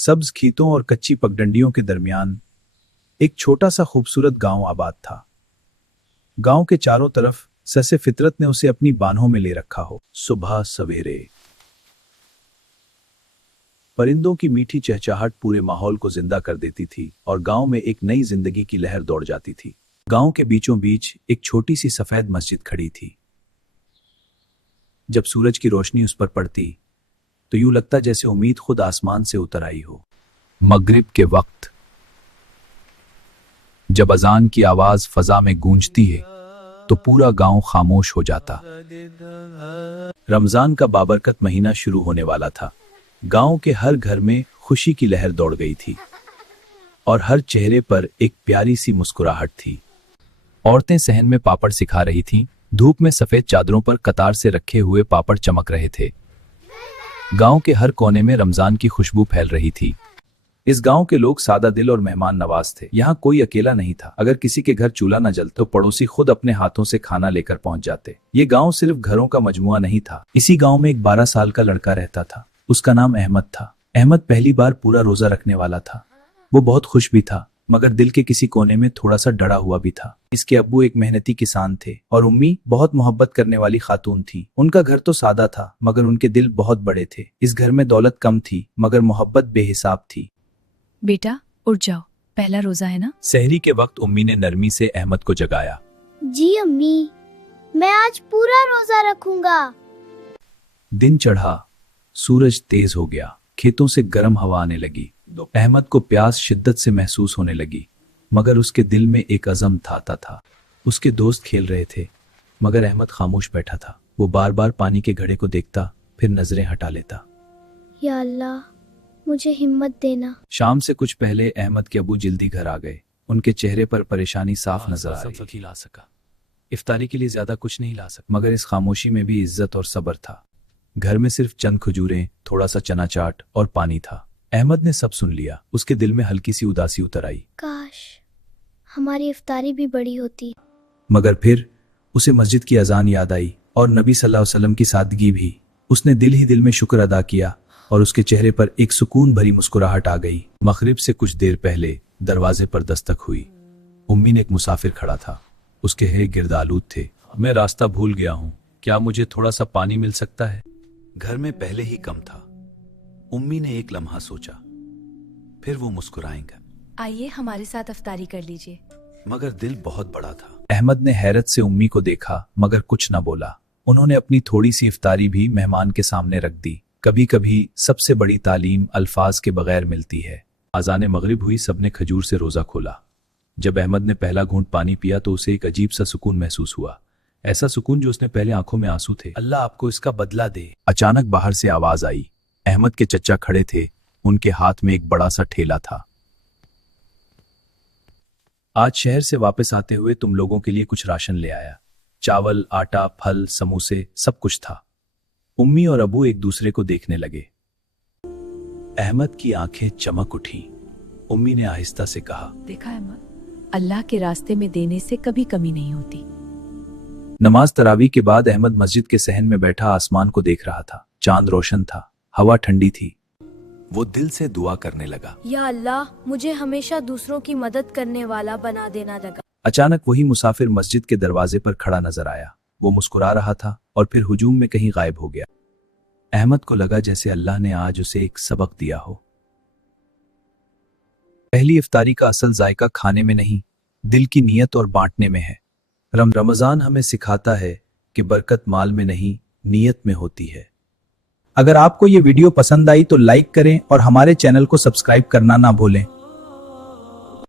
सब्ज खेतों और कच्ची पगडंडियों के दरमियान एक छोटा सा खूबसूरत गांव आबाद था। गांव के चारों तरफ ससे फितरत ने उसे अपनी बाहों में ले रखा हो। सुबह सवेरे परिंदों की मीठी चहचहाहट पूरे माहौल को जिंदा कर देती थी और गांव में एक नई जिंदगी की लहर दौड़ जाती थी। गांव के बीचों बीच एक छोटी सी सफेद मस्जिद खड़ी थी। जब सूरज की रोशनी उस पर पड़ती तो यूं लगता जैसे उम्मीद खुद आसमान से उतर आई हो। मगरिब के वक्त जब अजान की आवाज फजा में गूंजती है तो पूरा गांव खामोश हो जाता। रमजान का बाबरकत महीना शुरू होने वाला था। गांव के हर घर में खुशी की लहर दौड़ गई थी और हर चेहरे पर एक प्यारी सी मुस्कुराहट थी। औरतें सहन में पापड़ सिखा रही थीं। धूप में सफेद चादरों पर कतार से रखे हुए पापड़ चमक रहे थे। गांव के हर कोने में रमजान की खुशबू फैल रही थी। इस गांव के लोग सादा दिल और मेहमान नवाज थे। यहाँ कोई अकेला नहीं था। अगर किसी के घर चूल्हा न जलता तो पड़ोसी खुद अपने हाथों से खाना लेकर पहुंच जाते। ये गांव सिर्फ घरों का मजमुआ नहीं था। इसी गांव में एक 12 साल का लड़का रहता था। उसका नाम अहमद था। अहमद पहली बार पूरा रोजा रखने वाला था। वो बहुत खुश भी था, मगर दिल के किसी कोने में थोड़ा सा डरा हुआ भी था। इसके अब्बू एक मेहनती किसान थे और उम्मी बहुत मोहब्बत करने वाली खातून थी। उनका घर तो सादा था, मगर उनके दिल बहुत बड़े थे। इस घर में दौलत कम थी, मगर मोहब्बत बेहिसाब थी। बेटा उठ जाओ, पहला रोजा है ना। सहरी के वक्त उम्मी ने नरमी से अहमद को जगाया। जी अम्मी, मैं आज पूरा रोजा रखूंगा। दिन चढ़ा, सूरज तेज हो गया, खेतों से गर्म हवा आने लगी। अहमद को प्यास शिद्दत से महसूस होने लगी, मगर उसके दिल में एक अज़म था। उसके दोस्त खेल रहे थे, मगर अहमद खामोश बैठा था। वो बार बार पानी के घड़े को देखता, फिर नजरें हटा लेता। या अल्लाह, मुझे हिम्मत देना। शाम से कुछ पहले अहमद के अबू जल्दी घर आ गए। उनके चेहरे पर परेशानी साफ नजर आ रही। ला सका इफ्तारी के लिए ज्यादा कुछ नहीं ला सका, मगर इस खामोशी में भी इज्जत और सब्र था। घर में सिर्फ चंद खजूरें, थोड़ा सा चना चाट और पानी था। अहमद ने सब सुन लिया। उसके दिल में हल्की सी उदासी उतर आई। काश हमारी इफ्तारी भी बड़ी होती। मगर फिर उसे मस्जिद की अजान याद आई और नबी सल्लल्लाहु अलैहि वसल्लम की सादगी भी। उसने दिल ही दिल में शुक्र अदा किया और उसके चेहरे पर एक सुकून भरी मुस्कुराहट आ गई। मगरिब से कुछ देर पहले दरवाजे पर दस्तक हुई। उम्मी ने एक मुसाफिर खड़ा था। उसके है गिर्द आलूद थे। मैं रास्ता भूल गया हूँ, क्या मुझे थोड़ा सा पानी मिल सकता है? घर में पहले ही कम था। उम्मी ने एक लम्हा सोचा, फिर वो मुस्कुराएंगे। आइए हमारे साथ इफ्तारी कर लीजिए। मगर दिल बहुत बड़ा था। अहमद ने हैरत से उम्मी को देखा, मगर कुछ न बोला। उन्होंने अपनी थोड़ी सी इफ्तारी भी मेहमान के सामने रख दी। कभी कभी सबसे बड़ी तालीम अल्फाज के बगैर मिलती है। आज़ान मगरिब हुई, सबने खजूर से रोजा खोला। जब अहमद ने पहला घूंट पानी पिया तो उसे एक अजीब सा सुकून महसूस हुआ। ऐसा सुकून जो उसने पहले आंखों में आंसू थे। अल्लाह आपको इसका बदला दे। अचानक बाहर से आवाज आई। अहमद के चचा खड़े थे। उनके हाथ में एक बड़ा सा ठेला था। आज शहर से वापस आते हुए तुम लोगों के लिए कुछ राशन ले आया। चावल, आटा, फल, समोसे, सब कुछ था। उम्मी और अबू एक दूसरे को देखने लगे। अहमद की आंखें चमक उठी। उम्मी ने आहिस्ता से कहा, देखा अहमद, अल्लाह के रास्ते में देने से कभी कमी नहीं होती। नमाज तरावी के बाद अहमद मस्जिद के सहन में बैठा आसमान को देख रहा था। चांद रोशन था, हवा ठंडी थी। वो दिल से दुआ करने लगा, या अल्लाह, मुझे हमेशा दूसरों की मदद करने वाला बना देना लगा। अचानक वही मुसाफिर मस्जिद के दरवाजे पर खड़ा नजर आया। वो मुस्कुरा रहा था और फिर हुजूम में कहीं गायब हो गया। अहमद को लगा जैसे अल्लाह ने आज उसे एक सबक दिया हो। पहली इफ्तारी का असल जायका खाने में नहीं, दिल की नीयत और बांटने में है। रमजान हमें सिखाता है कि बरकत माल में नहीं, नीयत में होती है। अगर आपको ये वीडियो पसंद आई तो लाइक करें और हमारे चैनल को सब्सक्राइब करना ना भूलें।